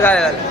झालं.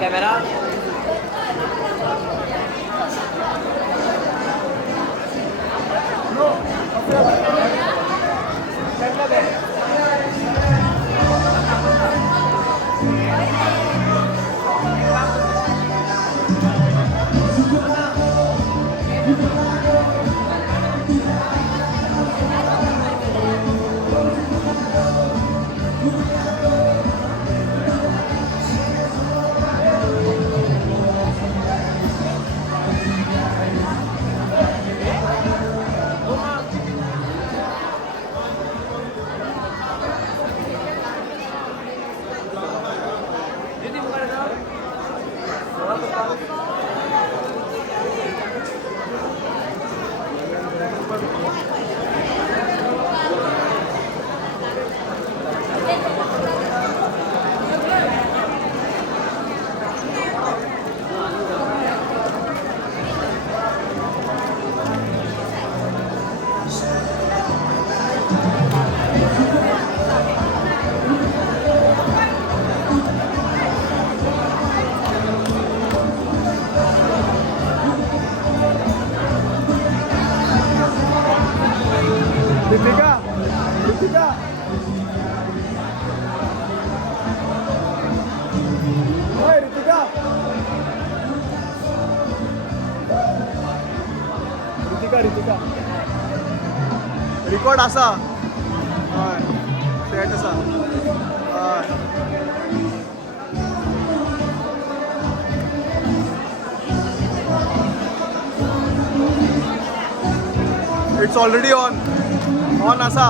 कॅमेरा रितिका रितिका ओय रितिका रितिका रितिका रिकॉर्ड असा हय सेट असा हय इट्स ऑलरेडी ऑन असा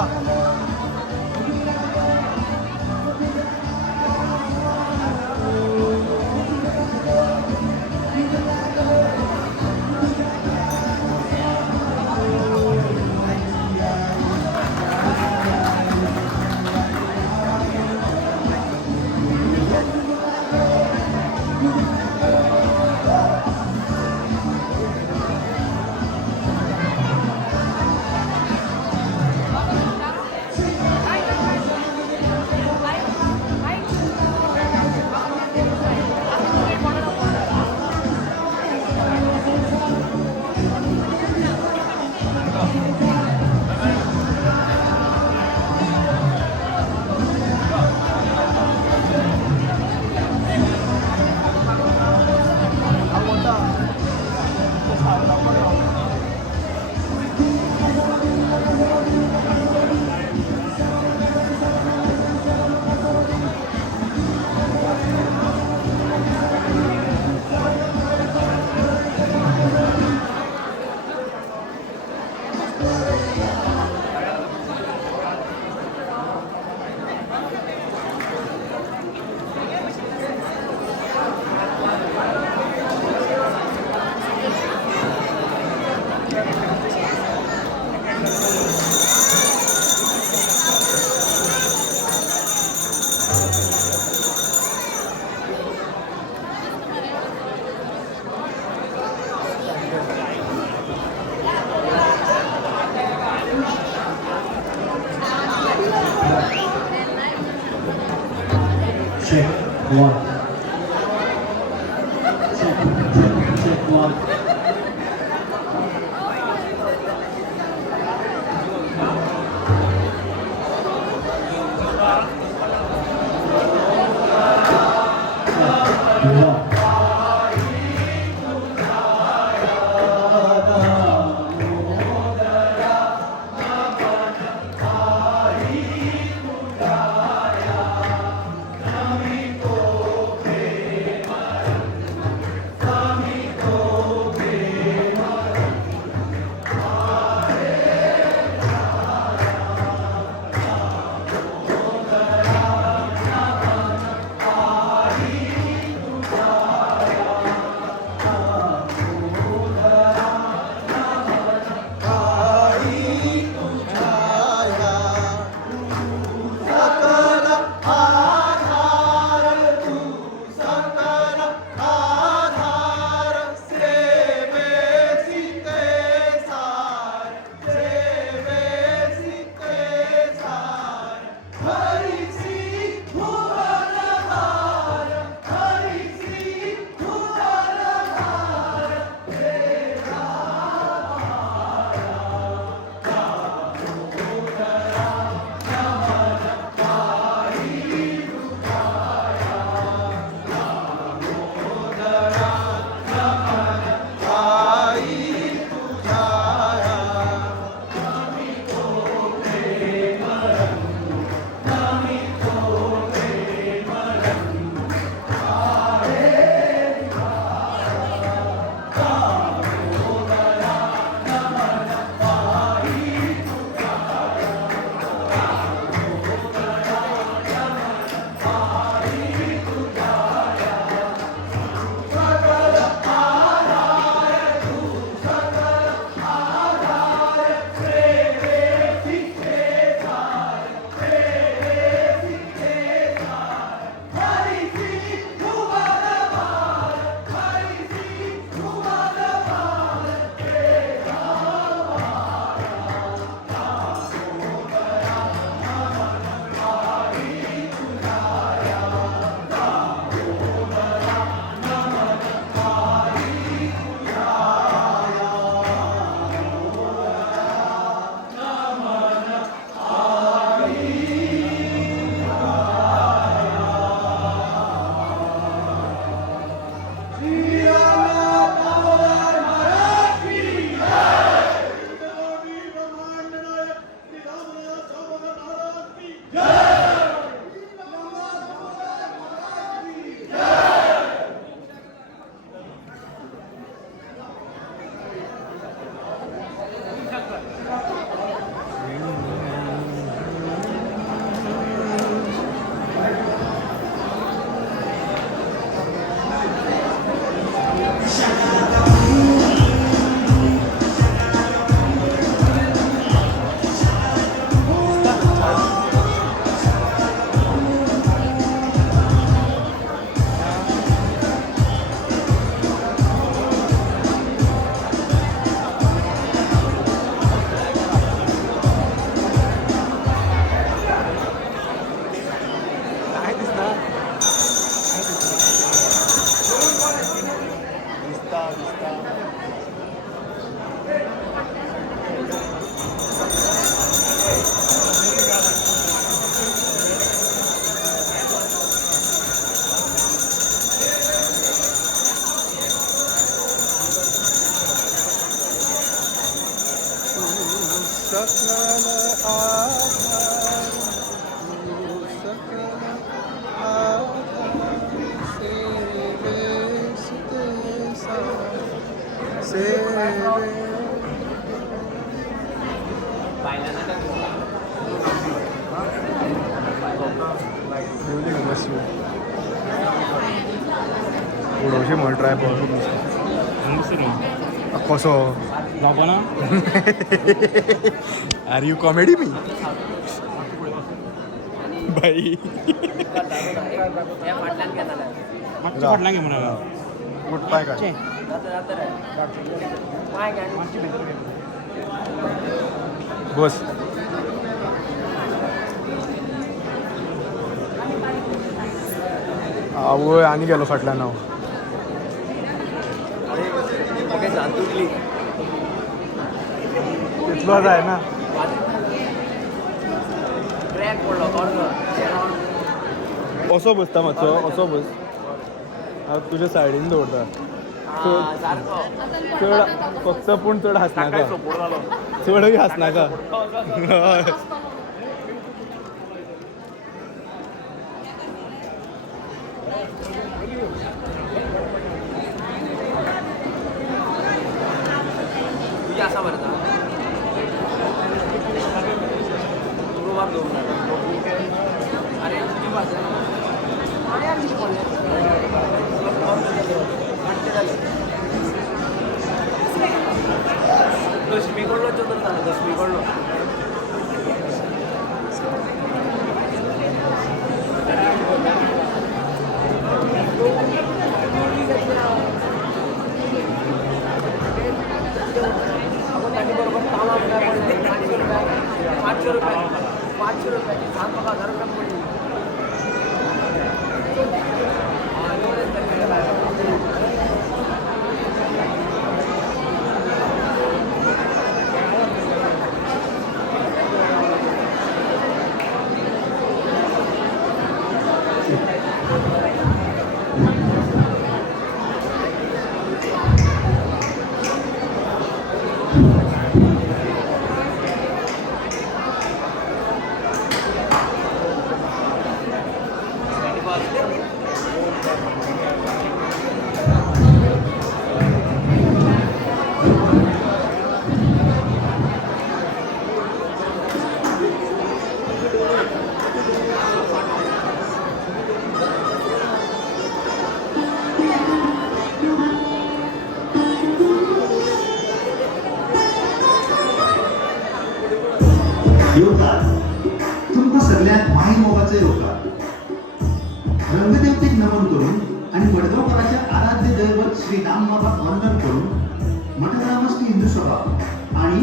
उडोवशी म्हण ट्रायपॉड कसो जावपा ना R you comedy me by मागच्या फाटल्यान घे म्हणा उठ पाय काय बस आवय आनी गेलो फाटल्यान हांव तिथलाच आहे ना. असो बसता मातसो असो बस. हांव तुज्या सायडीन दवरता. चड फक्त पूण चड हांसनाका. चडय हांसनाका. हय. असा भरता अरे दशमी कडलो चंद्र झाला दशमी कडलो पाचशे रुपयाची 7,000 रुपये पडली योगदान तुमकां सगळ्यांक माई मोगाचो योगदान रंगदेवतेक नमन करून आणि मडगांवकाराचे आराध्य दैवत श्री राम बाबाक वंदन करून मठरामस्ती हिंदू सभा आणि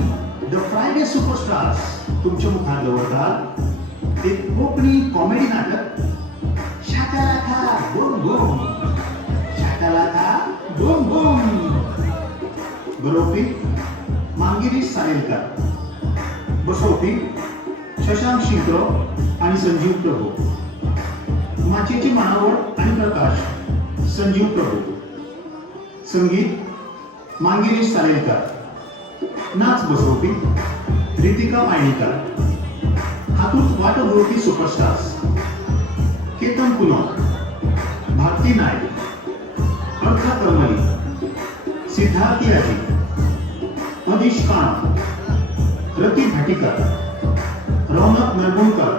द फ्रायडे सुपरस्टार्स तुमच्या मुखार दवरतात एक कोंकणी कॉमेडी नाटक Shakalaka boom boom Shakalaka boom boom बरोवपी मांगिरीश सारेलकर बसोवपी शशांक शिंत्रो आणि संजीव प्रभू माचयेची माणावळ आणि प्रकाश संजीव प्रभू संगीत मांगिरीश सारेलकर नाच बसोवपी रितिका मायणीकर हातूंत वांटो घेवपी सुपरस्टार्स केतन पुनो भारती नायक अर्था करमली सिद्धार्थी आजी अदीश काण रती भाटीकर रौनक नरगुणकर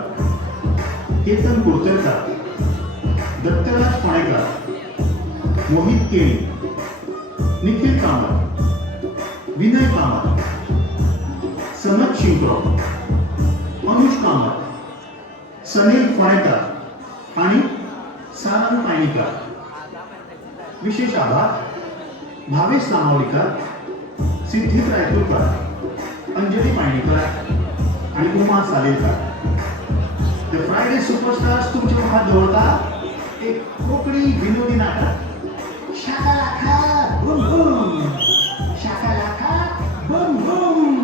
केतन कुडतरकर दत्तराज फोणेकर मोहित केणी निखिल कामत विनय कामत सनत शिंप्रो अनुज कामत सनील फोणेकर आणि सारंग पायणीकर विशेष आभार भावेश सामावलीकर सिद्धित रायतुरकर अंजली पायणीकर आणि Uma Salekar the Friday superstars तुमच्या मुखात दवरता एक कोंकणी विनोदी नाटक Shakalaka boom boom Shakalaka boom boom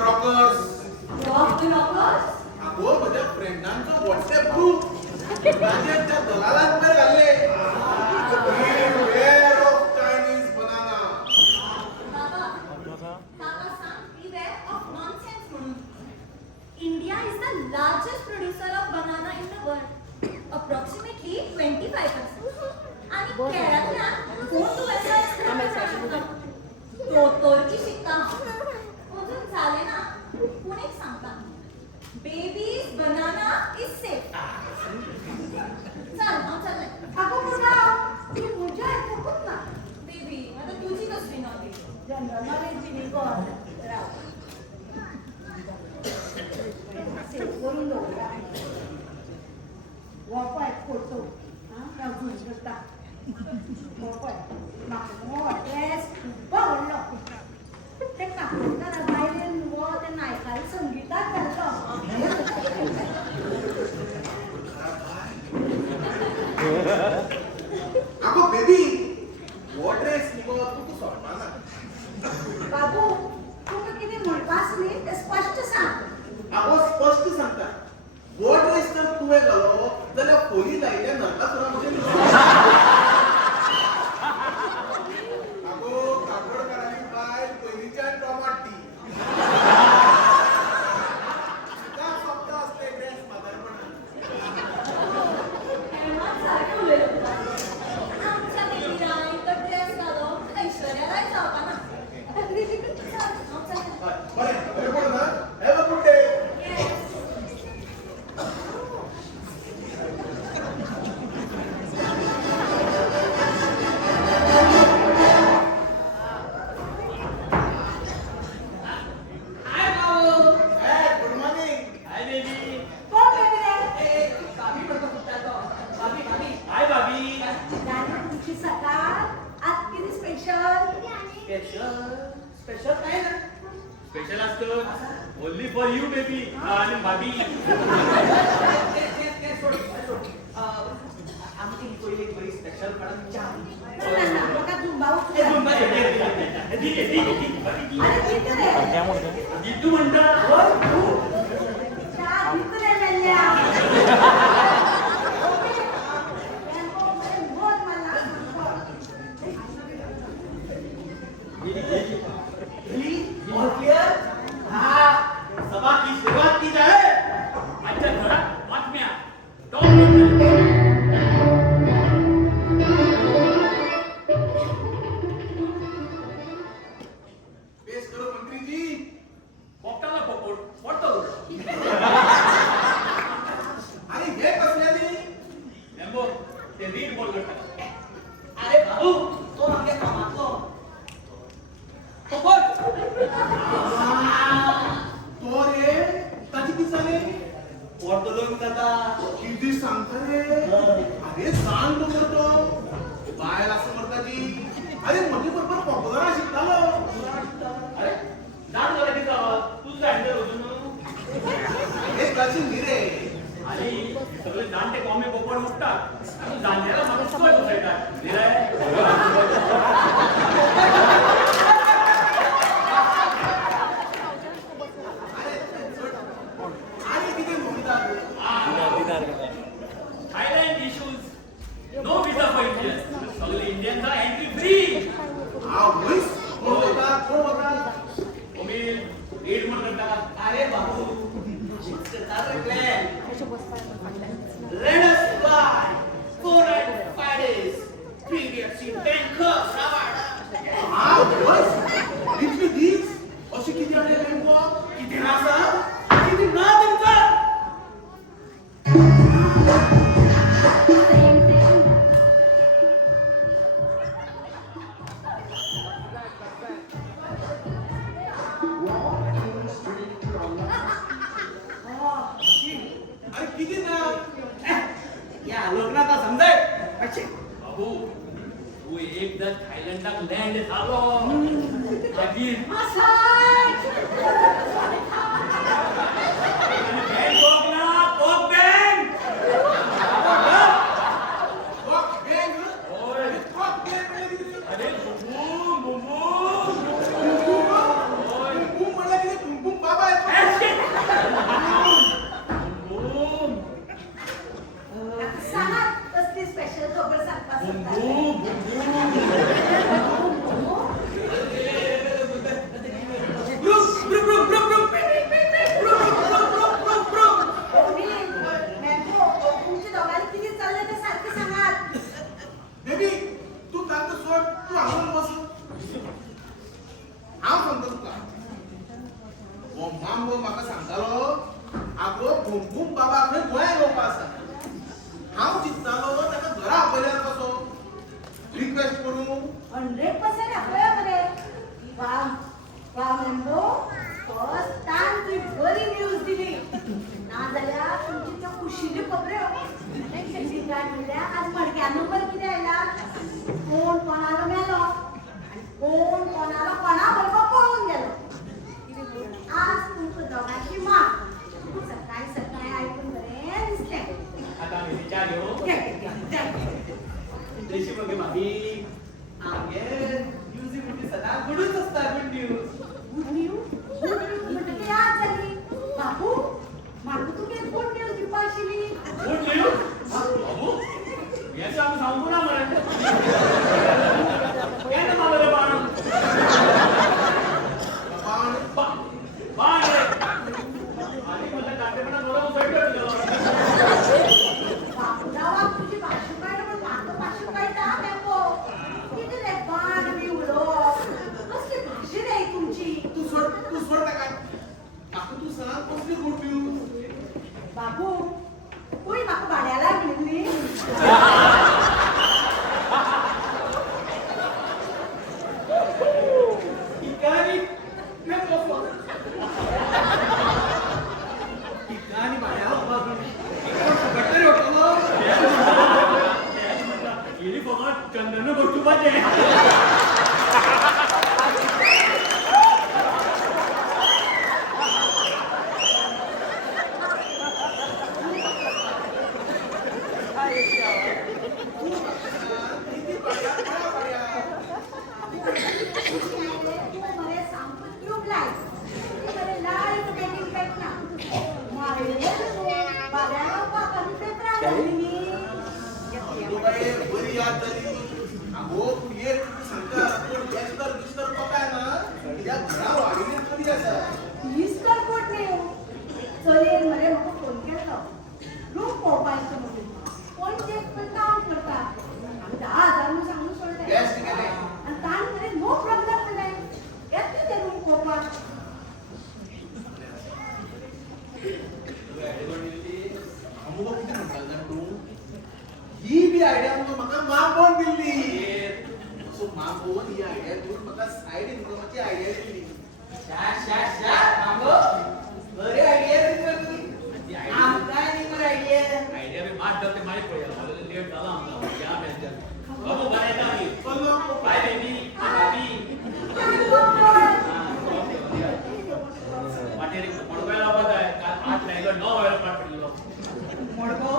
rockers because अगो माझ्या फ्रेंडांचो व्हॉट्सअप ग्रुप माझ्या त्या दलालात वर घालले Beware of Chinese banana. काका सांग beware of nonsense म्हणून. India is the largest producer of banana in the world. Approximately 25%. आणि केरळातल्या कोण तोतोरची शिक्का. अजून झाले ना कोण एक सांगता. Baby's banana is safe. चल मग चाललंय. अगं मुलगा, ती पूजा आहे खूपच ना. बेबी आता तुझी कसली नव्हती. जनरल नॉलेजची नाही गं. राव. सेव करून जाऊया. वापाय फोटो. हां, राव जुनी करता. वापाय. म्हाका ड्रेस खूब आवडलो. ते कापडकारा बायलेन वो ते नायकाल संगीताक घाललो. अगो बेबी what dress निगो तू सोडपाना. बाबू तुका कितें म्हणपास न्ही तें स्पश्ट सांग. अगो स्पष्ट सांगता what dress जर तुवें घालो जाल्यार पोली लायल्या नरकासुरा म्हणजे अगो कापडकाराची बायल पयलींच्यान टोमाटी त्या शब्द असते ड्रेस म्हातारपणान. सारखं उलयलं तुला. आमच्या बेबीला तो ड्रेस घालून ऐश्वर्या राय जावपा ना. बरें बरें पड ना have a good day. Good morning. Hi baby. कोण बेबी रे? भाभी म्हणतो सुट्ट्याचो. भाभी हाय भाभी. गाणी तुमची सकाळ आज किती स्पेशल? स्पेशल काय ना स्पेशल असतं ओनली फॉर यू बेबी आणि भाभी. ते सोड सोड. आमची ही पहिली एक बरी स्पेशल काढून चहा. ना मका झुंबाऊ हे दोन बाय हे दी. अरे किती रे? काय म्हणतो जितू म्हणतात. चहा किती रे मेल्या? बोल मला. और क्लियर हाँ सभा की शुरुआत की जाए. आजच्या घरात बातम्या. टॉप पेश करो मंत्री जी. पोपटाला पोपट पडतो. आणि हे कसल्यानी? नेमबो ते रीड बोल करतात. अरे बाबू तो आमच्या कामातलो पोपट. तो रे ताची किती झाले? वर्तुळून जाता. किती सांगता रे? अरे सांग तो करतो बायल असं मरताची. अरे म्हणजे बरोबर पॉप्युलर शिकतालो. अरे जाण झाला की तुझं हँडल होतो ना. हे कशी रे. आणि सगळे जाणते कॉमे पोपट मुकतात आणि जाणण्याला माणूस सोय बसायचा. आणि किती म्हणतात Thailand issues no visa for Indian. सगळे इंडियन एंट्री फ्री. हा वैस कोण होता? तुम्ही रीड म्हणून करता. अरे बाबू plan. Let us fly 4 and 5 days. 3 days in Bangkok. हा वैस इतली दीस अशी किती आले बँकॉक किती नासा किती ना तुमचा. अरे किती ना या लोकनाथ समजाय. बाबू तू एकदा थायलंडात लँड झालो. आधी बँकॉक ना पॉप बँक. Cock bank. होय. Cock bank. अरे बुबू बुबू. कुंकुम म्हणलं की कुंकुम बाबा आहे. Shit. मामो म्हाका सांगतालो आगो भुमभुम बाबा खंय गोंयांत येवपा आसा. हांव चिंततालो ताका घरा आपयल्यार कसो रिक्वेस्ट करूं. 100% आपल्या मरे. वा मेंबो, फर्स्ट टाइम तुवें बरी न्यूज दिली. नाजाल्यार तुमची त्यो कुशिल्ल्यो खबऱ्यो. काय म्हणल्यार आज मडक्या नंबर कितें आयला? कोण कोणालो मेलो आनी कोण कोणालो कोणा बरोबर पळून गेलो. आज तुमकां दोगांची माग. सकाळी सकाळी आयकून बरें दिसलें. आता आम्ही विचार घेऊ. देशी मगे मामी आमगे न्यूज म्हणजे सदां गुडूच आसता. Good news. गुड न्यूज म्हणटकीर याद जाली. बाबू, म्हाका तुगे गुड न्यूज दिवपा आशिल्ली. गुड न्यूज बाबू याचं आम्ही सांगू ना मराठी केन्ना मागले बाण बाण आधी मला काटेपणा बरोबर सैड दिला. बाबूरावा तुझी भाषा काय पण म्हाका भाषा कळटा मेंबो. कितें रे बाण बी उडोवप. कसली भाशा रे ही तुमची. तू सोड ताका. म्हाका तू सांग कसली गुड न्यूज. बाबू, तुवें म्हाका भाड्याला घेतली. ठिकाणी मी बसलो. ठिकाणी भाड्या बट्टर होतो. गेली फकत चंद्रन गोष्टी पाहिजे. बरी याद जाली. आगो तू ये सांगता पण बेस्तर बिस्तर तो काय ना या घरा वाडीने कधी आसा. मिस्टर कोट न्ही. चलयेन मरे म्हाका फोन केलो. रूम पळोवपा येता म्हणून. कोण चेक करता करता. आमी 10,000 म्हणून सांगून सोडलें. बेस्ट केलें. आनी ताणें मरे नो प्रॉब्लम म्हणलें. येतलें तें रूम पळोवपाक. आमगो कितें म्हणटालो जाणा तूं. ही बी आयडिया म्हाका मागोन दिल्ली. सो मागोन ही आयडिया घेवन म्हाका सायड इन्कमाची आयडिया दिल्ली. मागो बरी आयडिया दिली. आमकांय न्ही बरी आयडिया. आयडिया बी मात जाते माहीत पडला. मला लेट झाला आमचा या मॅचच्या. बाबू बरं येता आम्ही. Bye baby baby. वाटेर पडवायला लावत आहे. काल 8 नाही 9 वेळा पाठ पडलो. मडगो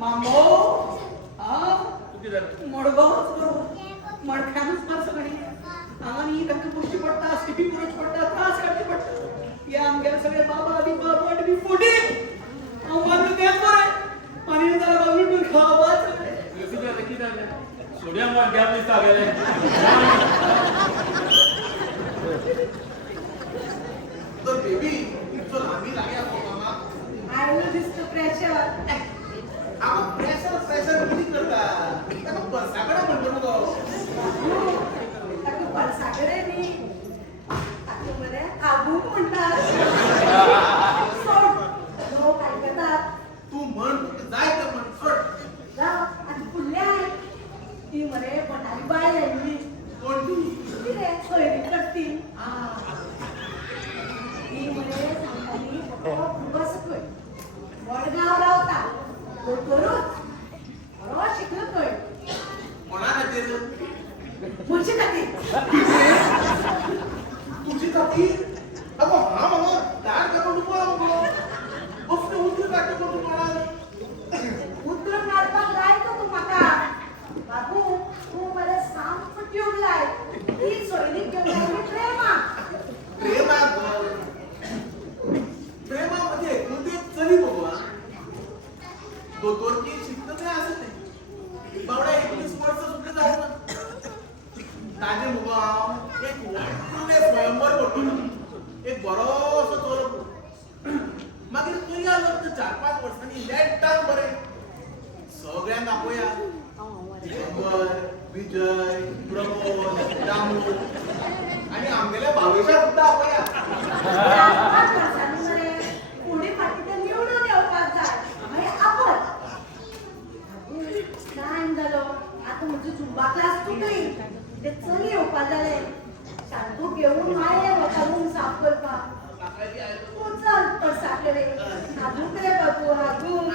मामो किती झालं? मडगोच करू. मडक्यानूच मार सगळी. आनी तांकां पुश्टी पडटा, सिटी पुरच पडटा, त्रास काडचे पडटा. हे आमगे सगळे बाबा आदी बाबा आनी फुटी. हांव मात्र तेच बरें. आनी जाल्यार बाबा खावाच. किती झालं? किती झालं? सोडियम वर गॅप दिसता गेले. तर बेबी चल आम्ही लागया मामा. I will this the pressure. आगो प्रेशर किती करता. ताका बसाकडे म्हणतो मगो. ताका पळसाकडे न्ही. ताका मरे काबू म्हणटात. सोड. लोक आयकतात. तू म्हण तुका जाय तर म्हण सोड. जाव आनी फुडले आयक. ती मरे बटाली बाय आयली. कोण ती. कितें सोयरी करती. ती मरे सांगताली बस खंय. वडगांव रावता. दोतोरूच. बरो शिकलो खंय. कोणा खातीर. म्हजे खातीर. तुझी खातीर. अगो हा मामा दार काडून पळा मगो. कसले उतर काडटा तूं कोणाक. उतर काडपाक लायतो तूं म्हाका. बाबू तूं मरे सामको ट्यूब लाय. ती सोयरीक घेवन आयली प्रेमाक. प्रेमाक गो. प्रेमा मध्ये एकूण एक चली बघू हा. दोतोरकी शिकता तें आसा तें. बावडा 21 वर्सां सुद्दां जावना. ताजे मुगो हांव एक व्हडलें स्वयंवर करतलो. एक बरोसो चलो. मागीर तुया लग्न 4-5 वर्सांनी लेटान बरें. सगळ्यांक आपोया. दिगंबर, विजय, प्रमोद, रामू आनी आमगेल्या भावेशा सुद्दां आपोया. बाबाकडे अजून रे बाबू अजून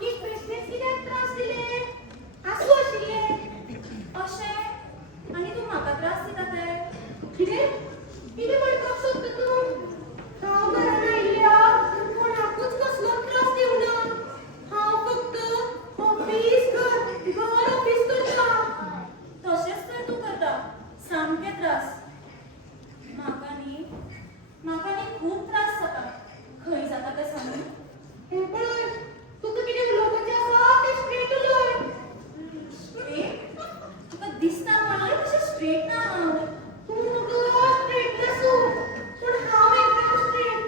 केक बेश्टेच कित्याक त्रास दिले आसूं आशिल्ले अशें आनी तूं म्हाका त्रास दिता ते कितें कितें म्हणपाक सोदता तूं हांव घरान आयिल्ल्या कोणाकूच कसलो त्रास दिवना हांव फक्त ऑफिस घर ऑफिस करता तशेंच तर तूं करता सामके त्रास म्हाका न्ही खूब त्रास जाता खंय जाता तें सांगू हे पळय तुका कितें उलोवपाचें आसा तें स्ट्रेट उलय स्ट्रेट तुका दिसता म्हणून तशें स्ट्रेट ना हांव तूं म्हाका स्ट्रेट नासू पूण हांव एकदम स्ट्रेट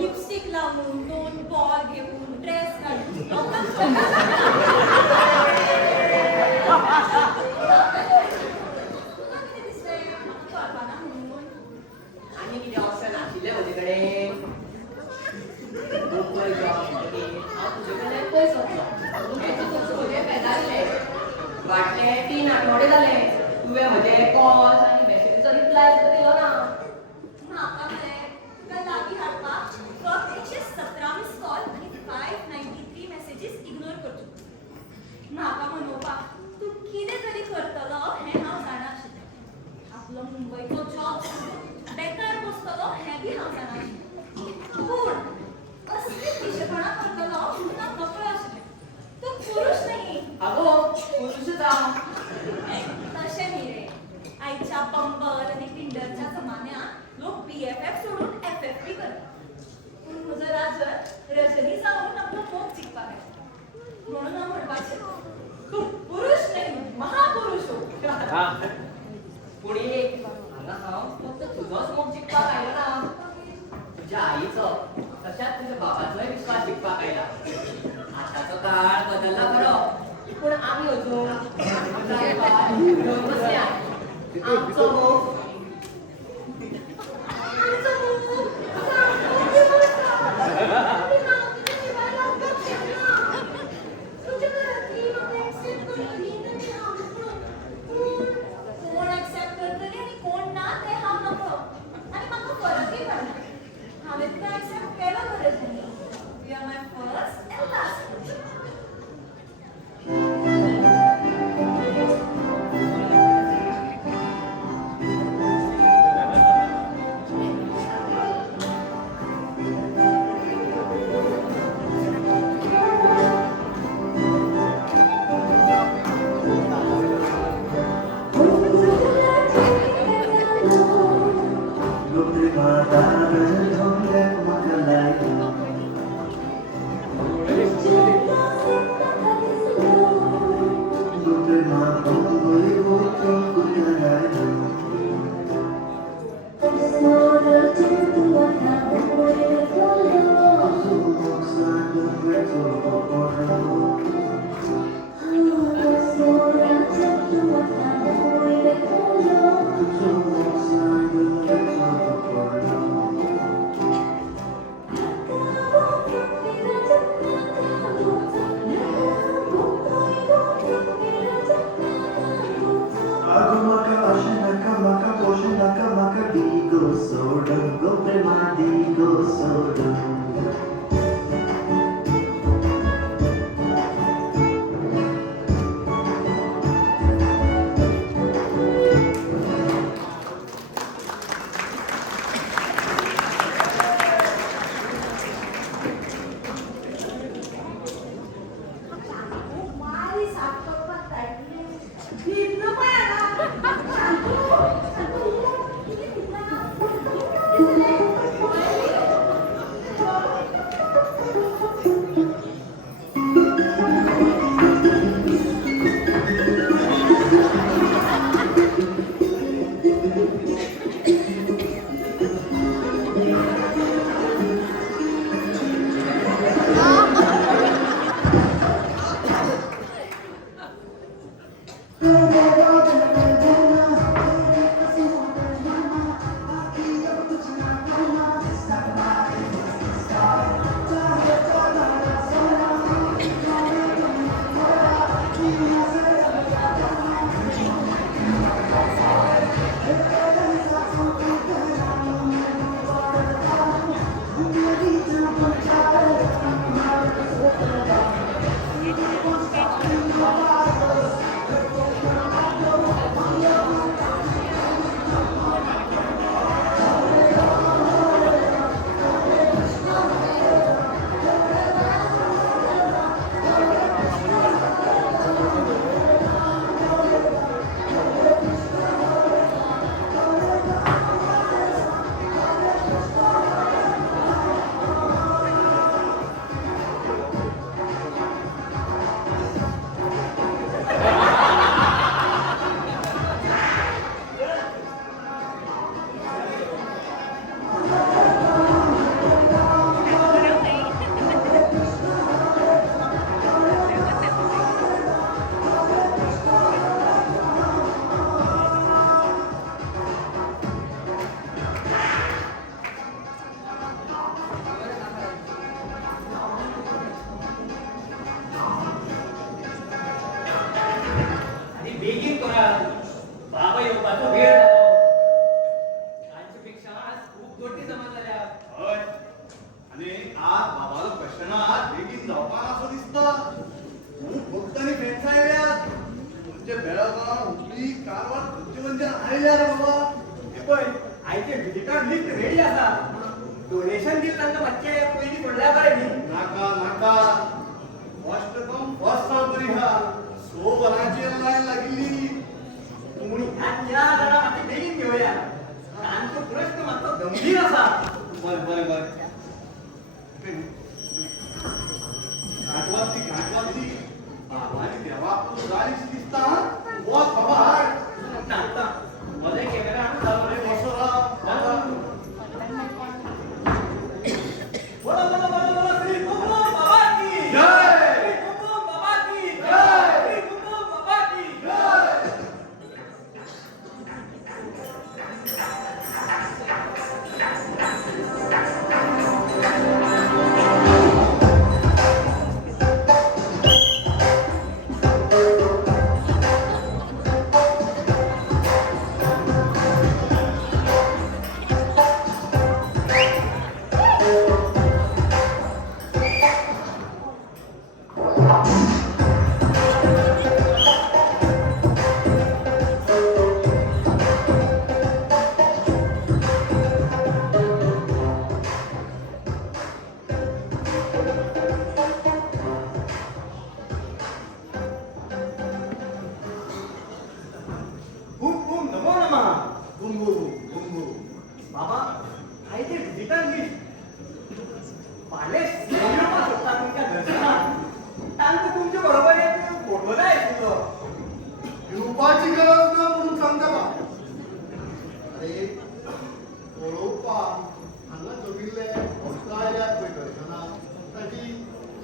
लिपस्टिक लावून 2 बॉल घेऊन ड्रेस आणि किती ऑप्शन आशिल्ले म्हजे कडेन हांव तुजे कडल्यान पयस वचलो पेदारले वाटले 3 आठवडे जाले तुवें म्हजे कॉल्स आनी मॅसेजीचो रिप्लाय सुद्दां दिलो ना म्हाका मरे लागीं हाडपाक फक्त 117 मिस कॉल आनी 593 मॅसेजीस इग्नोर करच्यो म्हाका म्हणोवपाक तूं कितें तरी करतलो हें हांव जाणा आशिल्लें आपलो मुंबयचो जॉब बेकार बसतलो हें बी हांव जाणा आशिल्लें पूण असली पिशेपणां करतलो म्हूण म्हाका कळ्ळें आशिल्लें तूं पुरुश न्ही आगो पुरुशच हांव तशें न्ही रे आयच्या बंबल आनी टिंडरच्या जमान्यांत लोक BFF सोडून FFP करतात पूण म्हजो राजन रजनी जावन आपलो मोग जिखपाक येता म्हणून हांव म्हणपाचें तूं पुरुष न्ही महापुरुश हो पूण एक हांगा हांव फक्त तुजोच मोग जिखपाक आयलो ना तुज्या आईचो तशाच तुज्या बाबाचोय विश्वास जिखपाक आयला आतांचो काळ बदलला बरो पूण आमी अजून घेवन बसल्या आमचो मोग कोण एक्सेप्ट करतली आनी कोण ना तें हांव नकळो आनी म्हाका फरकूय पडना हांवें तुका एक्सेप्ट केलो बरें जाली you are my first and last मारी साफ करतात भिन्न पण शांतू आणि बेगीन करा बाबा येवपाचो वेळ जालो तांचेपेक्षा आज खूप गोष्टी जमा झाल्या हय आणि आज बाबालो क्वेश्चनात बेगीन जावपाक असो दिसता खूप भक्तांनी फ्रेंड्स आयल्यात म्हणजे बेळगाव हुबळी कारवार खंयचे आयल्या रे बाबा हे पळय आयचे विजिटर लिस्ट रेडी आसा डोनेशन दिवंक तांकां मातशें पयलीं सोडल्यार बरें न्ही नाका नाका फर्स्ट कम फर्स्ट सर्व करी हा 100 वरांची लायन लागिल्ली पूण ह्या चार जाणां मातशें बेगीन घेवया तांचो प्रश्न मातसो गंभीर आसा बरें बरें बरें घाटवाती बाबानी देवाक तूं जायशी दिसता वच बाबा हाड सांगता मजा कॅमेरा आणून अरे बसो राव बोलो बोलो बोलो बोलो श्री कुमकुम बाबा की जय! श्री कुमकुम बाबा की जय! श्री कुमकुम बाबा की कुमकुम नमो नमः गुंगू गुंगू बाबा आयचे विजिटर लिस्ट फाल्यां येवपा सोदता तुमच्या दर्शनाक तांकां तुमचे बरोबर एक फोटो जाय आशिल्लो येवपाची गरज ना म्हणून सांगता बा अरे पळोवपाक हांगा जमिल्ले भक्त आयल्यात पळय दर्शनाक ताची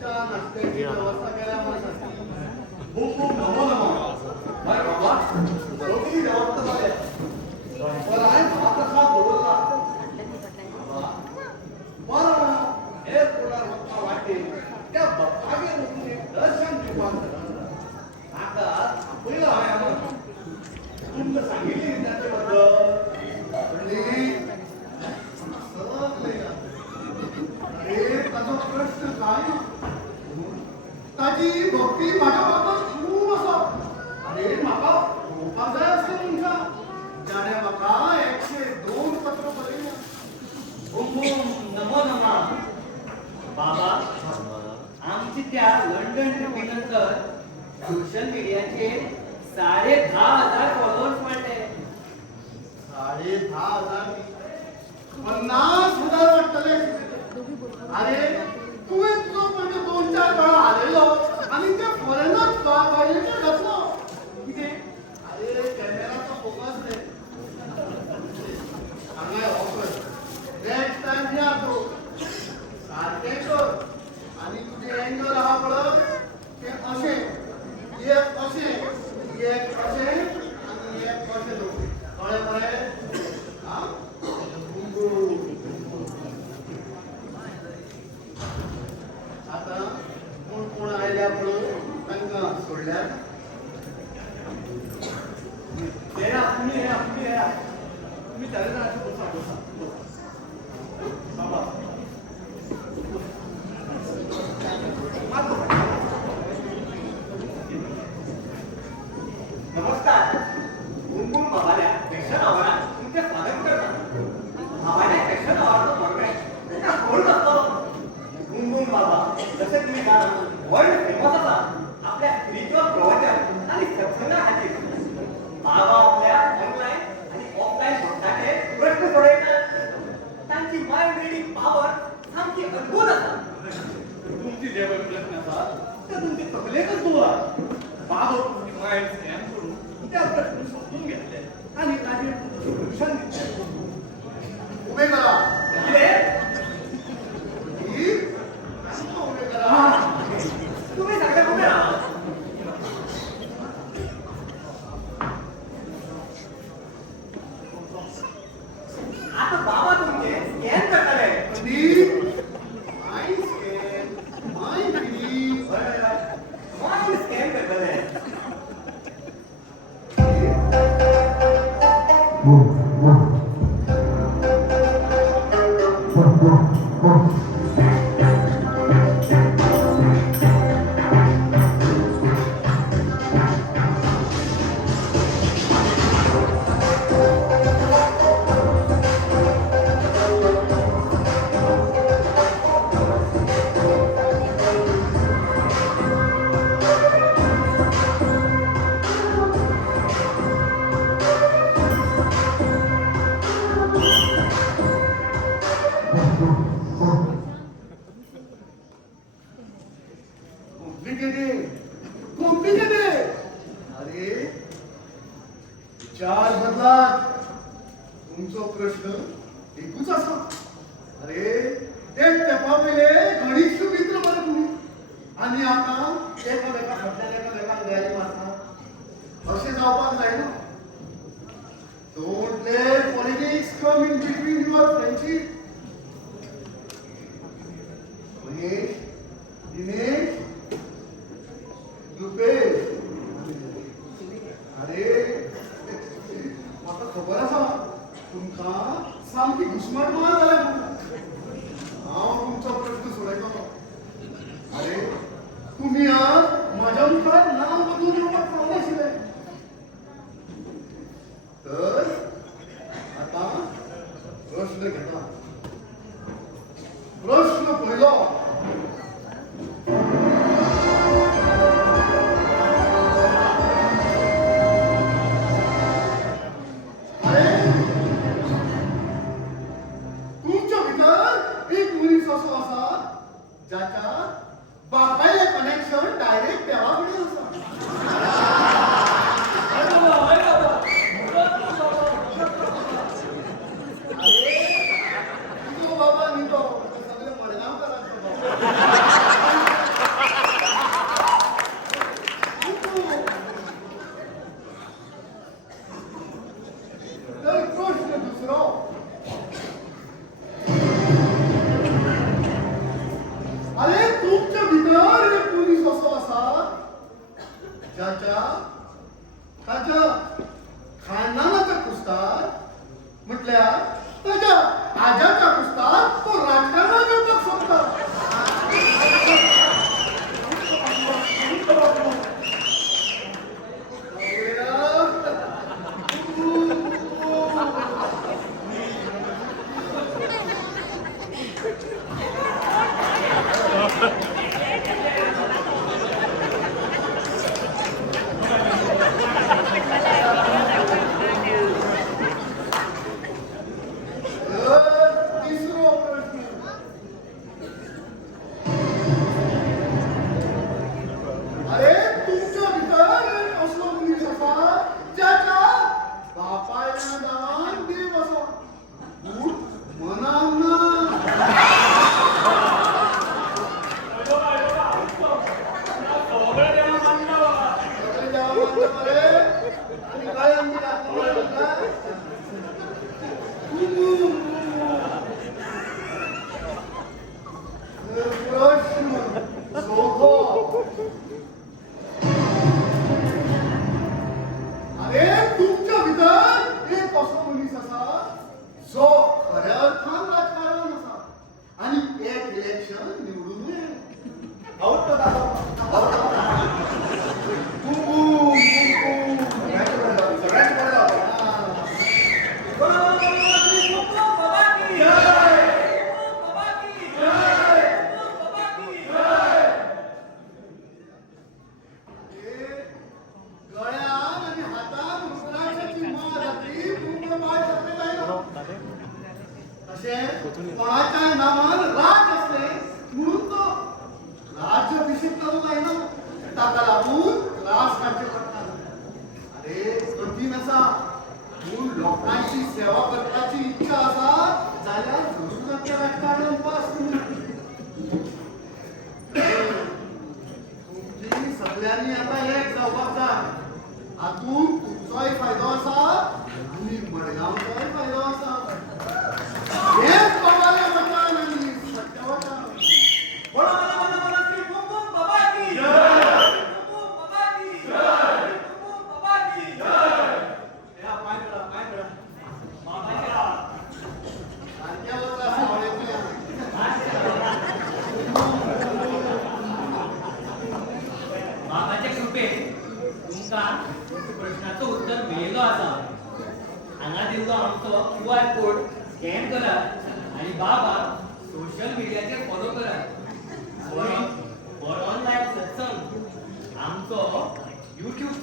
च्या नाश्त्याची वेवस्था केल्या म्हणून सांगता खूप खूप नमो नमो बरें बाबा सगळी वेवस्था जाल्या पण हांवें महाप्रसाद दवरला बरो एअरपोर्टार वचपा वाटेर त्या भक्तागेर वचून एक दर्शन दिवपाक म्हाका आपयलो हांवें तुमकां सांगिल्ली ताचे बद्दल सगळें काय ना ताजी भक्ती माझ्या बाबत खूप असा अरे म्हाका पळोवपाक जाय आसलें तुमच्या जाणे म्हाका 102 पत्र बरयल्या बुम बुम नमो नमः बाबा आमची त्या लंडन ट्रिपी नंतर सोशल मीडियाचेर 10,500 फॉलोअर्स वाढले 10,500 50,000 वाटतले अरे तुवें तुजो म्हणजे 2-4 वेळा हालयलो आणि ते फॉरेनच पाहिजे घातलो कितें अरे कॅमेराचो फोकस रे हांगा हो कर नेक्स्ट टाइम या तूं सारकें कर आणि तुजे एंगल आहा पळय ते अशें एक अशें एक अशें आणि एक अशें दवर कळ्ळें मरे हा आता कोण कोण आयल्या पळय तांकां सोडल्यार तुम्ही तयारी करायचं बसा बसा बाबा नमस्कार बुमबुम बाबाल्या फॅशन अवॉर्डात तुमचे स्वागत करतात बाबाल्या फॅशन अवॉर्डचा फॉर्मॅट त्याचा कोण असतो बुमबुम बाबा जसे तुम्ही वर्ल्ड फेमस आहात आपल्या स्पिरिच्युअल प्रवचन आणि सत्संगाखातीर बाबा आपल्या ऑनलाईन आणि ऑफलाईन भक्ताचे प्रश्न सोडवतात तांची माइंड रिडिंग पॉवर सामकी अद्भुत आसा तुमची जे काही प्रश्न असतात ते तुमची तकलेतच दुवा बाबा तुमची माइंड स्कॅन करून त्या प्रश्न सोडून घेतले आणि ताचे सोल्युशन दिले उभे करा ही उभे करा तुम्ही सगळे कुठे आहात आता बाबा तुमचे स्कॅन करताले कधी mind scan mind release mind scan करताले कॉम्प्लिकेटेड अरे चार बदलात तुमचो प्रश्न एकूच आसा अरे ते तेपा पयले घडीच मित्र बरे तुम्ही आणि आता एकामेका फाटल्यान एकामेकाक गॅली मारता अशें जावपाक जायना don't let politics come in between your friendship Mahesh Dinesh Rupesh अरे म्हाका खबर आसा तुमकां सामकी घुसमट मार जाल्या हांव तुमचो प्रश्न सोडयतलो अरे तुम्ही आज म्हाज्या मुखार नांव बदलून येवपाक पावले आशिल्ले तर आता प्रश्न घेता प्रश्न पयलो जाच्या बापायले कनेक्शन डायरेक्ट देवा कडेन आसा अरे तुजो बाबा न्ही तो सगळे मडगांवकारांचो बाबा तर प्रश्न दुसरो अरे तुमच्या भितर एक मनीस असो आसा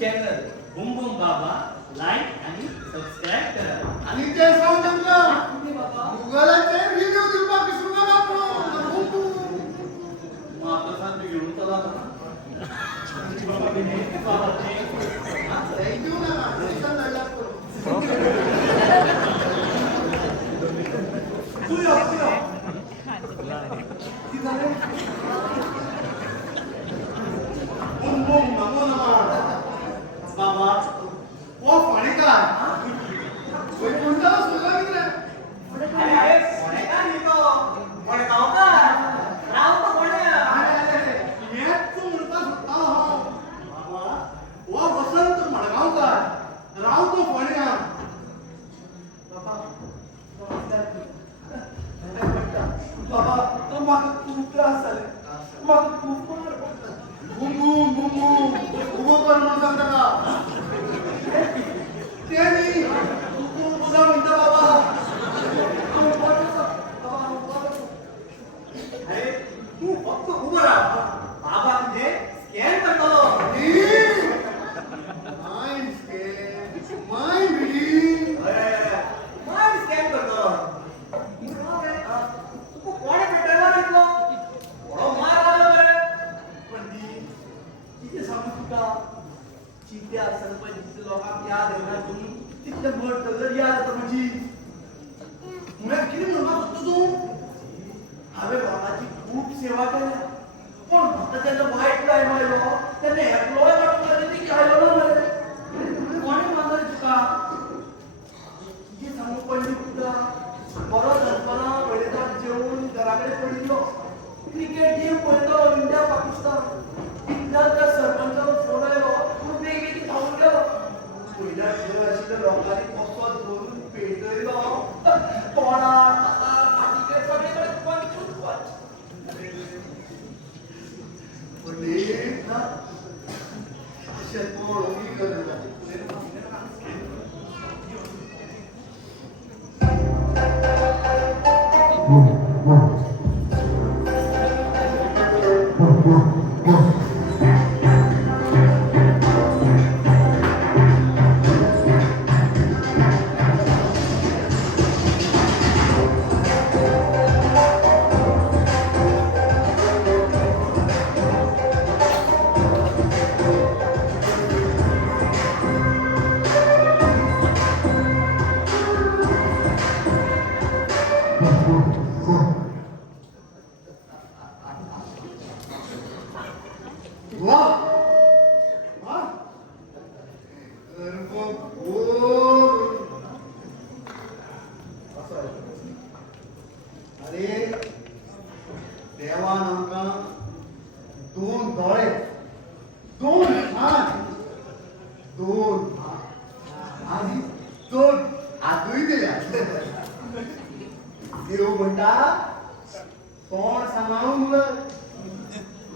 चॅनल बुम बुम बाबा लाईक आणि सबस्क्राईब करा. आणि ते सांग तुमचं तुम्ही बाबा गुगलाचे व्हिडिओ दिवपाक विसरू नका आपण. मग आता सांग घेऊन चला आता. थँक्यू नका टेन्शन नाही लागतो. तू या. किती झाले? बुम बुम नमो नमः. बाबा ओ पाणी काय कोई कोणता सुद्धा की रे. अरे अरे कोणे का निघतो कोणे गावकार राव तो कोणे हेच म्हणता सुद्धा हो. बाबा ओ वसंत मडगावकर राव तो पाणी बाबा बाबा तो म्हाका खूप त्रास जाले. म्हाका खूप मार पडटा. बुम बुम बुम बुम उभो कर म्हणून सांगता का ते नाही तू तुझा म्हणता बाबा. अरे तू फक्त उभं राहा बाबा म्हणजे स्कॅन करतो. माइंड स्कॅन माइंड रीडिंग काय स्कॅन करतो तू कोणे पेटरला घेतलो कोणो मार आला बरे पण ती किती सांगू तुका चित्या सरपंच लोकांक याद येना तुम्ही तितले मरतगर याद येता म्हजी. म्हळ्यार कितें म्हणपाक सोदता तूं. हांवें बाबाची खूब सेवा केल्या पण म्हाका तेन्ना वायट टायम आयलो तेन्ना एकलोय वाटलो ती आयलो ना मरे. कोणें मारलें तुका. कितें सांगू पडली तुका. बरो दनपारां पळयता जेवून घरा कडेन पडिल्लो क्रिकेट गेम पळयतालो इंडिया पाकिस्तान. इतल्यान त्या सरपंचाचो फोन आयलो पूण बेगीन धांवून गेलो. पयल्या खेळ आशिल्ल्या लोकांनी कसो धरून पेटयलो तोंडार फाटीचेर सगळे कडेन पंचूच पंच. पंडित ना अशें पळोवंक करता. वाह वाह सर्व गोड. अरे देवान आमकां दोन दोळे दोन हात दोन आनी दोन हातूय दिल्या. देव म्हणटा तोंड सांबाळून उलय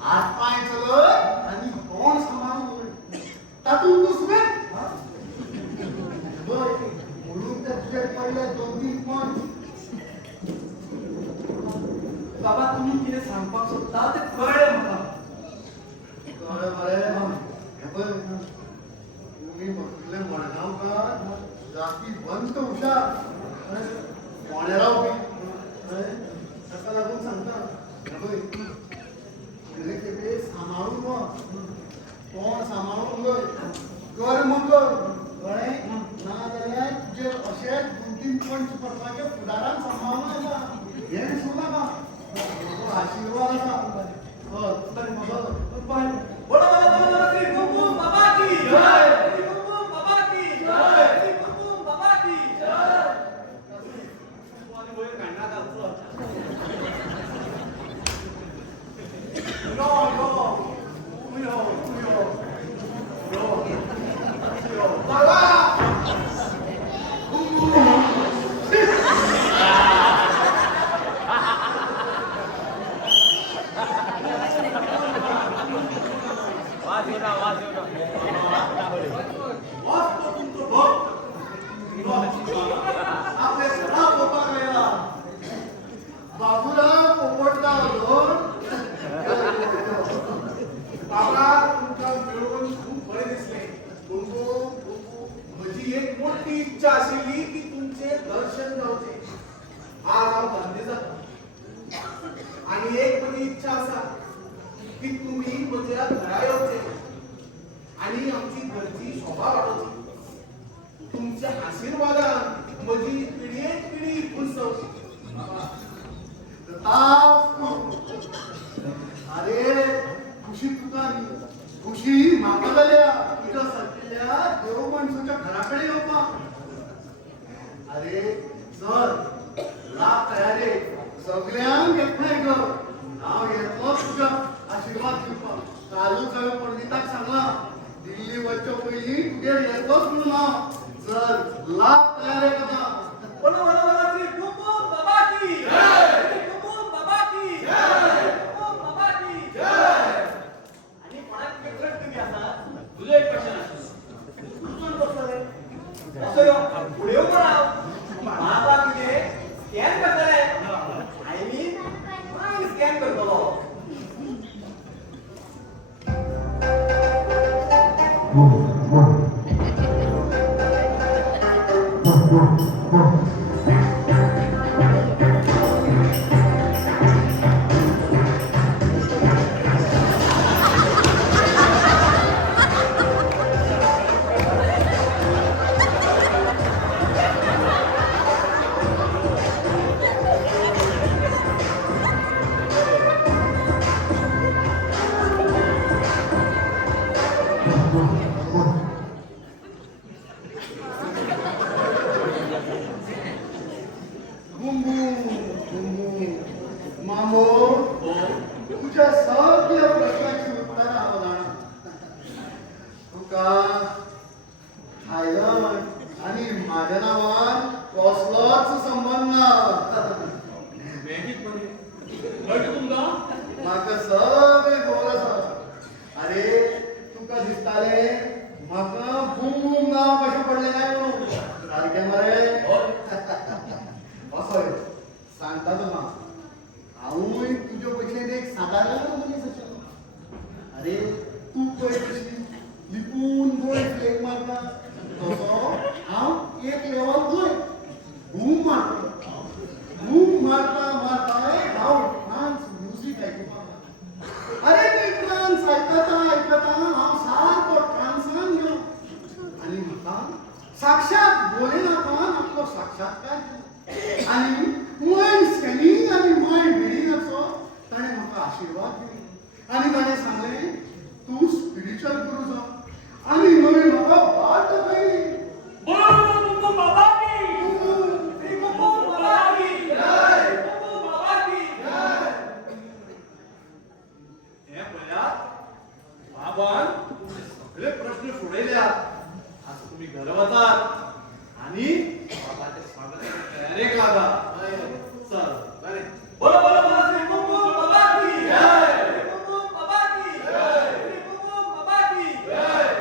हात पाय चलय आनी तोंड सांबाळून उलय. तातूंत तूं सुबेज म्हणून ते तुजे पडले 2-3 पॉयंट. बाबा तुम्ही कितें सांगपाक सोदता तें कळ्ळें म्हाका. कळ्ळें मरे. हे पळय तुमी म्हटलें मडगांवकार जास्ती बंत हुशार फोंड्या रावपी ताका लागून सांगता. हे पळय फुडले खेपे सांबाळून वच तोंड सांबाळून उलय कर्म कर कळ्ळें. नाजाल्यार तुजे अशेंच 2-3 पंच पडपाचे फुडारान सांबाळून आसा. हें विसरूं नाका. आशीर्वाद आसा. हय म्हाका बोला बोला बोला बोला श्री बुम बुम बाबा की जय. श्री बुम बुम बाबा की जय. श्री बुम बुम बाबा की जय. वयर काढणार का उचल. यो यो यो यो यो बाबा. आणि एक माझी इच्छा असा की तुम्ही म्हज्या घरा येवचे आणि आमची घरची शोभा वाडोवची. तुमच्या आशीर्वादान म्हजी पिढयेक पिढी फुलसवची. अरे खुशी तुका न्ही, खुशी म्हाका जाल्या तुज्या सारकेल्या देव माणसाच्या घराकडे येवपाक. अरे चल लाग तयारे सगळ्यांक एकठांय कर. हांव येतलो तुज्या आशीर्वाद दिवपाक. कालूच हांवें पंडिताक सांगलां दिल्ली वचचे पयलीं तुगेर येतलोच म्हणून हांव. चल लाग तयारे कदा. बोलो बोलो बोलो श्री कुंकुम बाबा की जय, श्री कुंकुम बाबा की जय, कुंकुम बाबा की जय. आणि कोणाक एक प्रश्न की आसा, तुझो एक क्वेश्चन आसा. तुझून कसो रे? असो यो पुढे येऊ राव. बाबा कितें स्कॅन करतले? आय मीन माय स्कॅन करतलो. मामो तुझ्या सगळ्या प्रश्नाची उत्तरां हांव जाणां. तुका थायलंड आनी म्हाज्या नांवान कसलोच संबंध ना. मॅजीक म्हणजे कळटा तुमकां? म्हाका सगळें खबर आसा. अरे तुका दिसतालें म्हाका बूम बूम नांव कशें पडलें काय म्हणून. सारकें मरे? असो यो सांगता तुका हांवूय तुज्या भशेन एक सादारण मनीस आशिल्लो. अरे तूं पळय कशी लिपून गोंय फ्लेग मारता तसो हांव एक लेवल गोंय बूम मारता. बूम मारता मारता हांव डान्स म्युजीक आयकुपाक. अरे ते ट्रान्स आयकता आयकता हांव सारको ट्रान्सान गेलो आनी म्हाका साक्षात भोलेनाथान आपलो साक्षात्कार केलो. आणि मायंड स्कॅनिंग आणि मायंड रिडिंगाचो ताणें म्हाका आशिर्वाद दिलो आनी ताणें सांगलें तूं स्पिरिच्युअल गुरू जा आनी नवी म्हाका वाट दाखयली. बोलो कुंकुम बाबा की श्री कुंकुम बाबा की जय, कुंकुम बाबा की जय. हे पळयात, बाबान तुमचे सगळे प्रश्न सोडयल्यात. आज तुम्ही घर वचात आणि बाबाच्या स्वागताच्या तयारेक लागा. चल बरे. बोलो बोलो बोलो श्री कुंकुम बाबा की जय, श्री कुंकुम बाबा की जय, श्री कुंकुम बाबा की जय.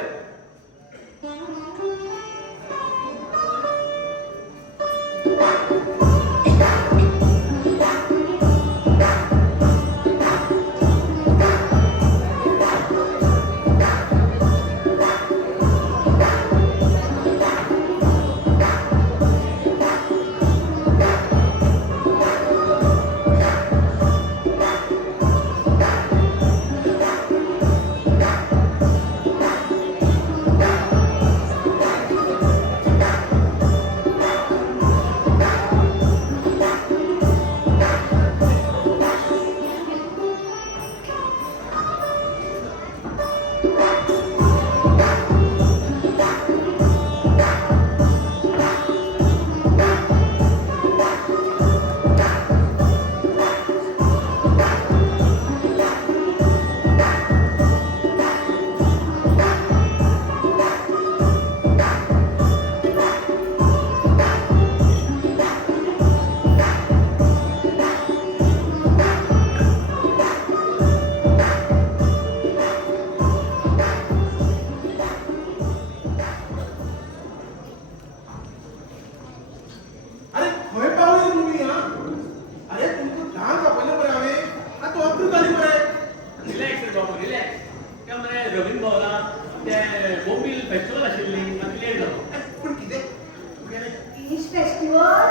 फेस्टिवल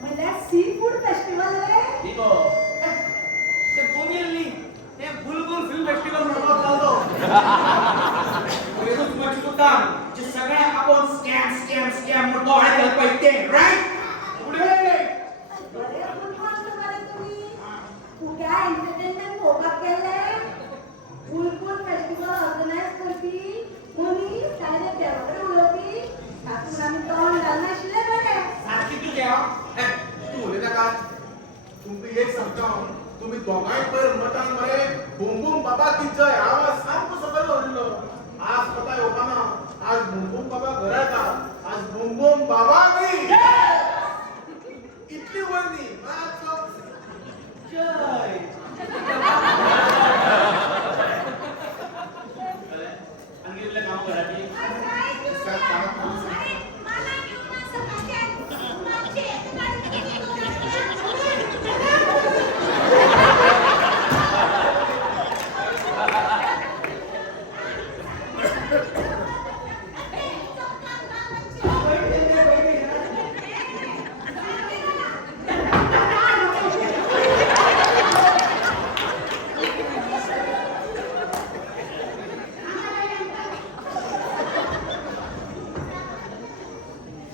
म्हणल्यार सी फूड फेस्टिवल रे. ते काय एंटरटेनमेंट पळोवपाक गेले फुलपूल फेस्टिवल ऑर्गनायज करपी मनीस डायरेक्ट देवाकडे उलोवपी तातूंत आमी तोंड घालनाशिल्ले बरे सारकी तुझे तू उलय नाका तुमकां एक सांगता हांव तुम्ही दोगांय पयर मतान मरे बूम बूम बाबा की जय आवाज सामको सकयल दवरिल्लो आज कोता येवपाना आज बूम बूम बाबा घरा येता आज बूम बूम बाबा की इतली वर न्ही मातसो जय आणखी इतले काम घराची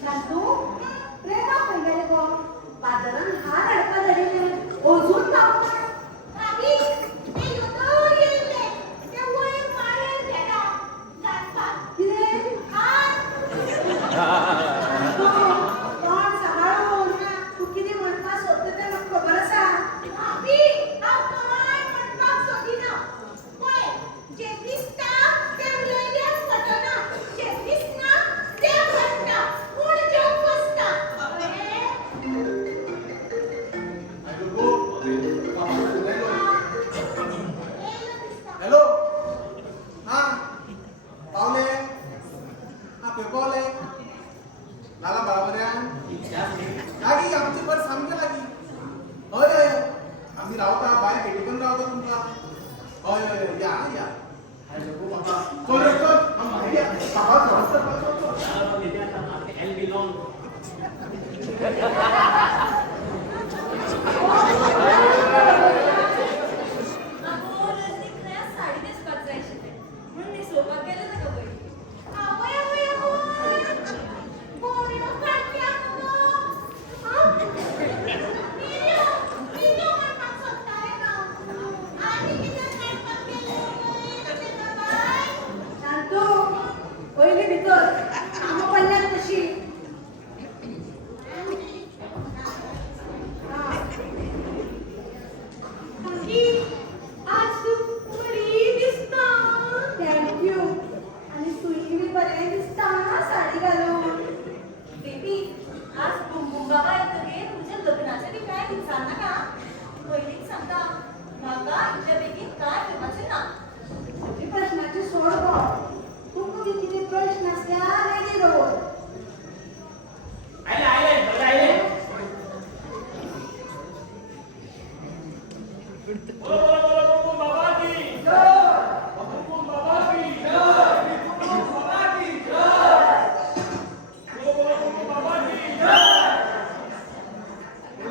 शांतू प्रेमा खंय गेले गो बाजारान हार हाडपा धरिल्ले अजून पावना भाभी, ते योदो येयले. ते वयर माळ्यार गेला. जाणपाक. कितें हार. शांतू तोंड सांबाळून तूं कितें म्हणपा सोदता तें म्हाका खबर आसा भाभी, हांव कांय म्हणपाक सोदिना. पळय, जें दिसता तें उलयल्यार पटना. जें दिसना तें म्हणटा. उलझन बसता. कळ्ळें? आयलो गो बाबा उलयलो येयलो दिसता. हॅलो हा पावले हा खंय पावले लागला बराबऱ्यान लागीं आमची बस सामकें लागीं हय हय आमी रावता भायर खेटीकून रावता तुमकां हय हय हय या या हॅलो गो बाबा चल रे चल आमी भायर या बाबा चल एल बिलोंग आगो, रजनीक नया साडी न्हेसपाक जाय आशिल्लें. म्हणून न्हेसोवपाक गेलें ताका पयलीं. आवय, आवय, आवय. बोऱ्यो काडल्या मुगो. आं? मिऱ्यो, मिऱ्यो म्हणपाक सोदतालें हांव. आनी कितें काडपाक गेलें वय, रजनीका बाय? शांतू पयलीं भितर कामां पडल्यात तशी भाभी, आज तू बरी दिसता. थँक्यू आणि तुझी बी बरें दिसता साडी घालून बेबी, आज बुंबुम बाबा येतकीर तुझ्या लग्नाचें बी कांय विचारनाका. पयलींच सांगता, म्हाका इतले बेगीन कांय करपाचें ना. तुझी प्रश्नाची सोड गो तुका बी कितें प्रश्न आसल्यार रेडी दवर आयले आयले बरे आयले बोलो बोलो बोलो बूम बाबा की जय बूम बाबा की जय बूम बाबा की जय बोलो बोलो बूम बाबा की जय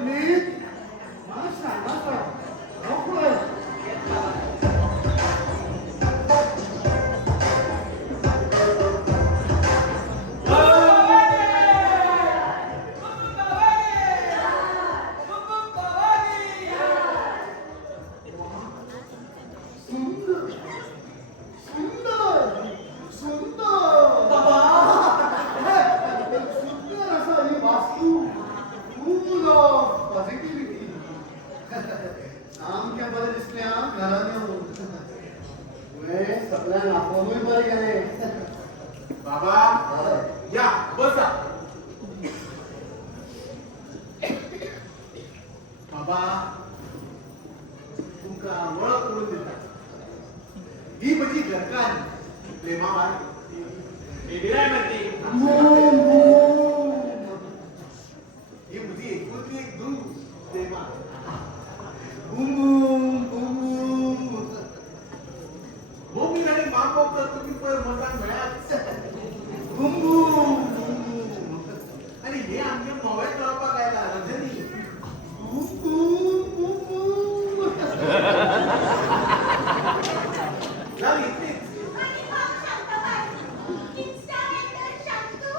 नीट माशा माशा ढोकळे सुंदर सुंदर सुंदर बाबा सुंदर असं ही वास्तू फूल ऑफ पॉझिटिव्हिटी सामकें बरें दिसलें आं घरान येवन तुवें सगळ्यांक आपोवूय बरें गेलें बाबा या बसा बाबा तुमकां वळख करून दिता ही म्हजी घरकान प्रेमावान बेबीराय मरती ही म्हजी एकुलती एक दूर प्रेमा बुम बुम बोमी गाडी मागोवप तर तुम्ही पयर मतान मेळ्यात बुम बुम आनी हे आमचे नवे चळपाक आयला रजनी बुम बुम बुम बुम जाली इतलीच आणि मग शांताबाई, Instagram शांतू,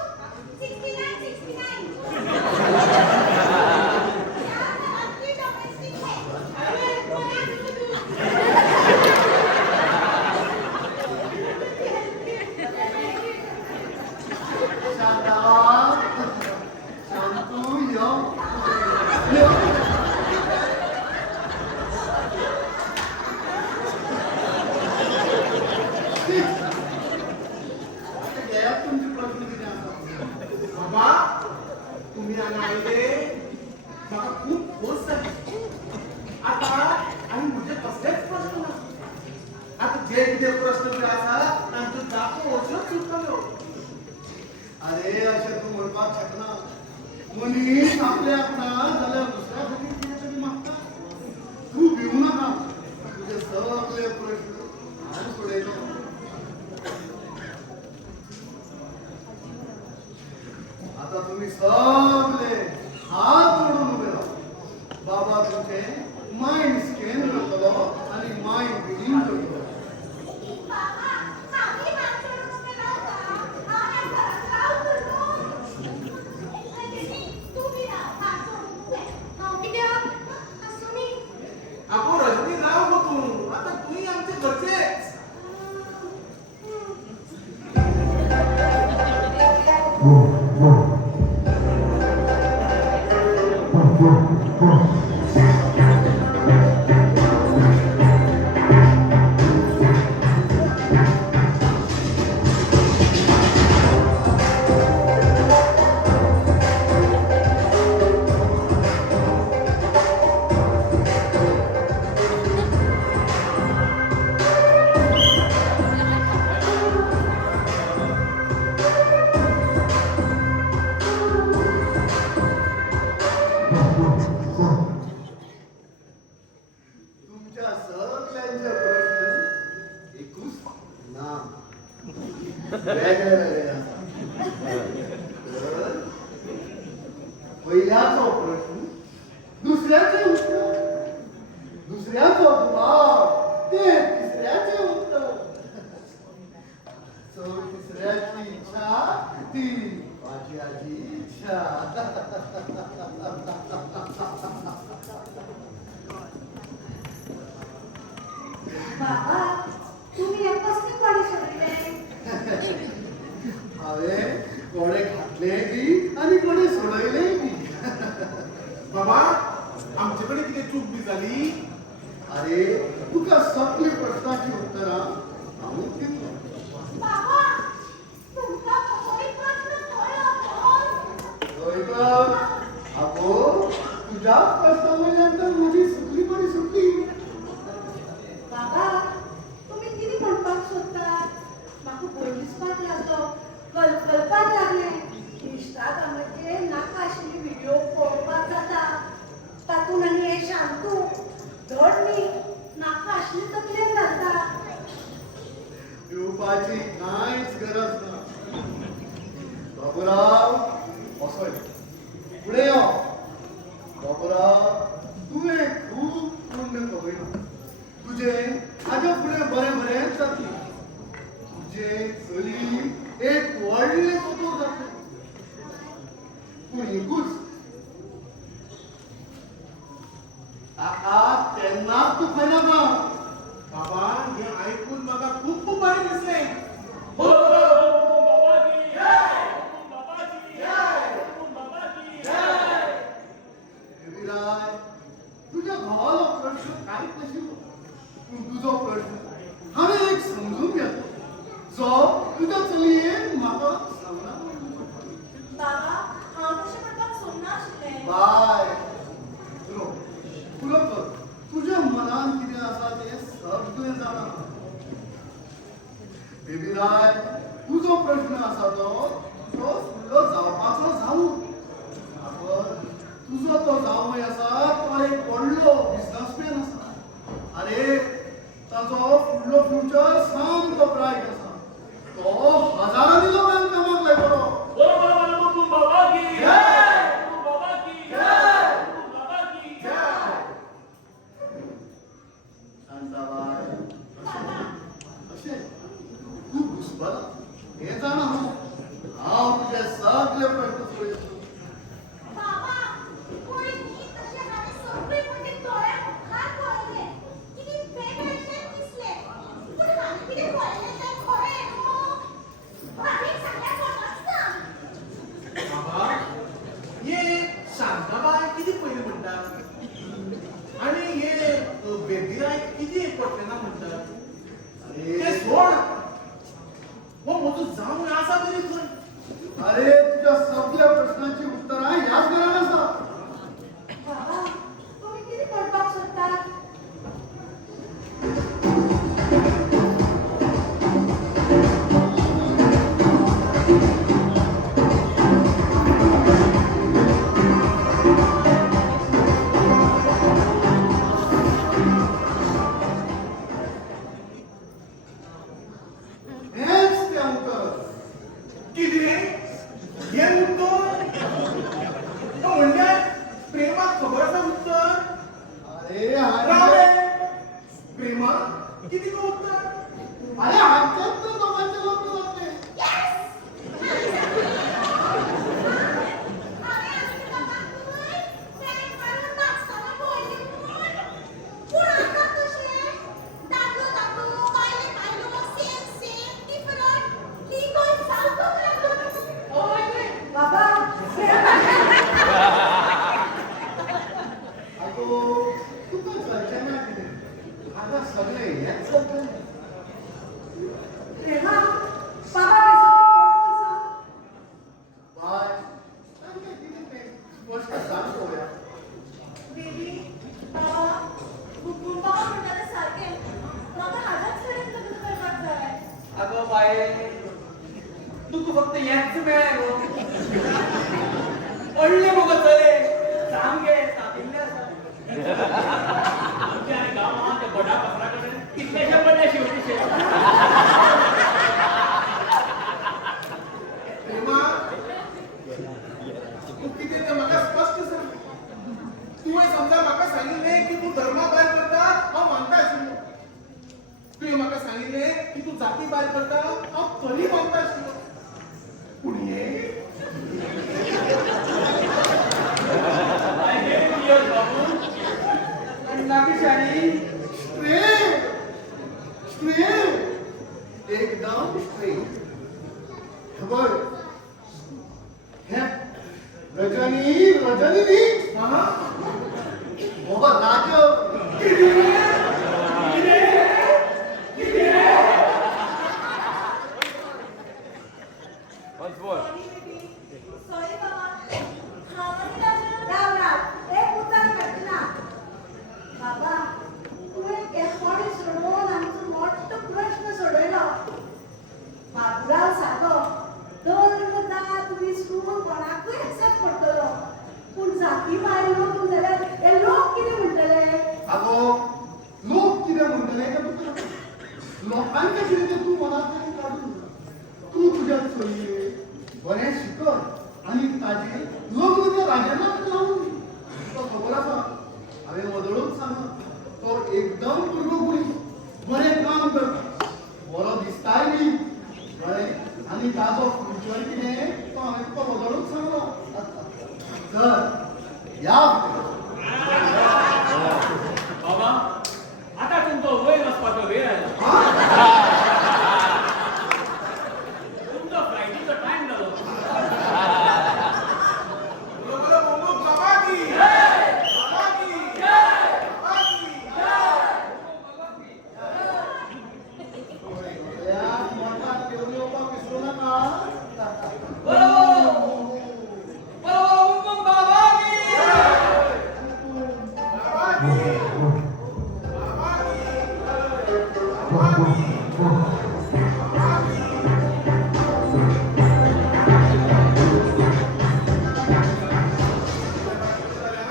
जे कितें प्रश्न बी आसा तांच्यो जापो वचून सुटतल्यो. अरे अशें तूं म्हणपाक शकना. मनीस आपल्याक ना जाल्यार दुसऱ्या खातीर कितें तरी मागता. तूं भिवू नाका. तुजे सगळे प्रश्न हांवें सोडयले. आता तुम्ही सगळे हात जोडून उबे राहा. बाबा तुमचे माइंड स्कॅन करतलो आणि माइंड रिडिंग करतलो. बाबा, आम्ही माणसाला उभे राहू का? आम्ही घरात राहू नको. तू बी राह, हात जोडून उभे. किती असू मी. अगो रजनी राव गो तू. आता तुम्ही आमचे घरचेच. तुमच्या सगळ्यांचे प्रश्न एकूच ना वेगळे वेगळे आसा. तर पहिल्याचो प्रश्न दुसऱ्याचे उत्तर, दुसऱ्याचो जबाब ते तिसऱ्याचे उत्तर. तिसऱ्याची इच्छा ती माझी इच्छा. बाबा तुम्ही हे कसली पाणी सोडले? हांवें कोणे घातले बी आणि कोणे सोडयले बी. बाबा आमचे कडेन कितें चूक बी जाली? अरे तुका सगळी प्रश्नाची उत्तरां हांवूच दितलो. बाबा, तुमचा कसोय प्रश्न कळ्ळो. गोंयकर आगो तुझ्या प्रश्ना वयल्यान तर म्हजी सगळी बरी सुटली. बाबा तुम्ही किती म्हणपाक सोदतात? म्हाका भंय दिसपाक लागलो, कळपाक लागले. इंस्टाग्रामाचेर नाका आशिल्ली व्हिडिओ पळोवपाक जाता. तातूंत आनी हे शांतू धड न्ही नाका आशिल्ली तकलेन घालता. पिवपाची कांयच गरज ना. बाबूराव असोय फुडें यो. बाबूराव तुवें खूब पुण्य कमयला. तुजें हाज्या फुडें बरें बरेंच जातलें. तुजे चली एक व्हडलें दोतोर जातलें. पूण एकूच ताका तेन्नाच तूं खंय नाका. बाबा हे ऐकून म्हाका खूब बरें दिसलें. देवीराय तुझ्या भावालो प्रश्न कांयच नाशिल्लो. पूण तुजो प्रश्न हांवें एक समजून घेतलो जो तुज्या चलयेन म्हाका सांगना. बाबा, हांव तशें म्हणपाक सोदनाशिल्लें. बाय उलोवप कर. तुज्या मनान कितें आसा तें सगळें जाणा. देवीराय तुजो प्रश्न आसा तो फुडलो जावपाचो जावूं. तुजो तो जावंय आसा तो एक व्हडलो बिझनसमॅन आसा. अरे ताचो फुडलो फ्युचर सामको ब्रायट आसा. तो हजारांनी लोकांक कामाक लायतलो. शांताबाय अशें तूं घुसपला हें जाणा हांव तुजे सगळे प्रश्न सोडयतलो. बाबा, पूण न्ही तशें हांवें सगळी म्हणजे दोळ्या मुखार पळयलें. कितें वेगवेगळें दिसलें. पूण हांवें कितें पळयलें तें खरें न्हू. हांवें सांगल्यार खबरच ना. बाबा हे शांताबाई कितें पयलीं म्हणटा आनी हे बेबीराय कितें पटलेना म्हणटा. अरे ते सोड. हो म्हजो जावं आसा तरी प्रेमा किती गो उत्तर अरे आमच्यात तर दोघांचे लग्न होते बाबा अगो तुका कळचें ना कितें आता सगळे हेच चलतलें प्रेमा बाबा बाय तांकां कितें तें स्पश्ट सांग पळोवया बेबी बाबा बाबा म्हणटाले सारकें म्हाका हाच्याच कडेन लग्न करपाक जाय अगो बाये तुका फक्त हेच मेळ्ळें गो पडले मगो चले सामके तापिल्ले आसा आमच्या आनी गांवांत त्या बडा कचरा कडेन कितलेशे पडले शेवटीशे प्रेमा तू किती ते म्हाका स्पष्ट सांग तुवें समजा म्हाका सांगिल्लें की तू धर्मा भायर करता हांव मानता आशिल्लो तुवें म्हाका सांगिल्लें की तू जाती भायर करता हांव तरी मानता आशिल्लो पूण हे बाबू आणि नागेशाणी स्ट्रेट एकदम स्ट्रेट खबर हे रजनी न्ही हा हो राज सॉरी बेबी सॉरी बाबा हांव आनी राजा राव राव एक उतर घटना बाबा तुवें केसवाडी सोडून आमचो मोठो प्रश्न सोडयलो बाबुराव सागो धर्म जात विसरून कोणाकूय एक्सेप्ट करतलो पूण जाती भायर वचून जाल्यार हे लोक कितें म्हणटले अगो लोक कितें म्हणटले तें तुका लोकांचे कितें तें तूं मनांतल्यान काडून तूं तुज्या चलये बरें शिकय आनी ताजें लग्न त्या राजनाक लावून दी तुका खबर आसा हांवें वदळून सांगला तो एकदम पुर्गोपुरी बरें काम करता बरो दिसताय न्ही कळ्ळें आनी ताजो फ्युचर कितें तो हांवें तुका वदळून सांगलो तर या बाबा आता तुमचो वयर वचपाचो वेळ आयला तुमचो फ्लायटीचो टायम जालो बोलो बोलो बाबा की बाबा की बाबा की या मठात घेऊन येवपाक विसरू नका बाबा की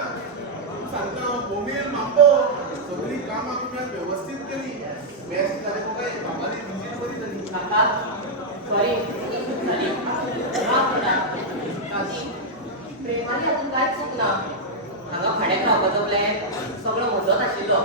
सांगता बोमेल मापो सगळी कामां तुमी व्यवस्थित केली बेस्ट जालें तुका एक कामाली विजीट बरी जाली सॉरी प्रेमाने अजून कांयच चुकना हांगा भाड्याक रावपाचो प्लॅन सगळो म्हजोच आशिल्लो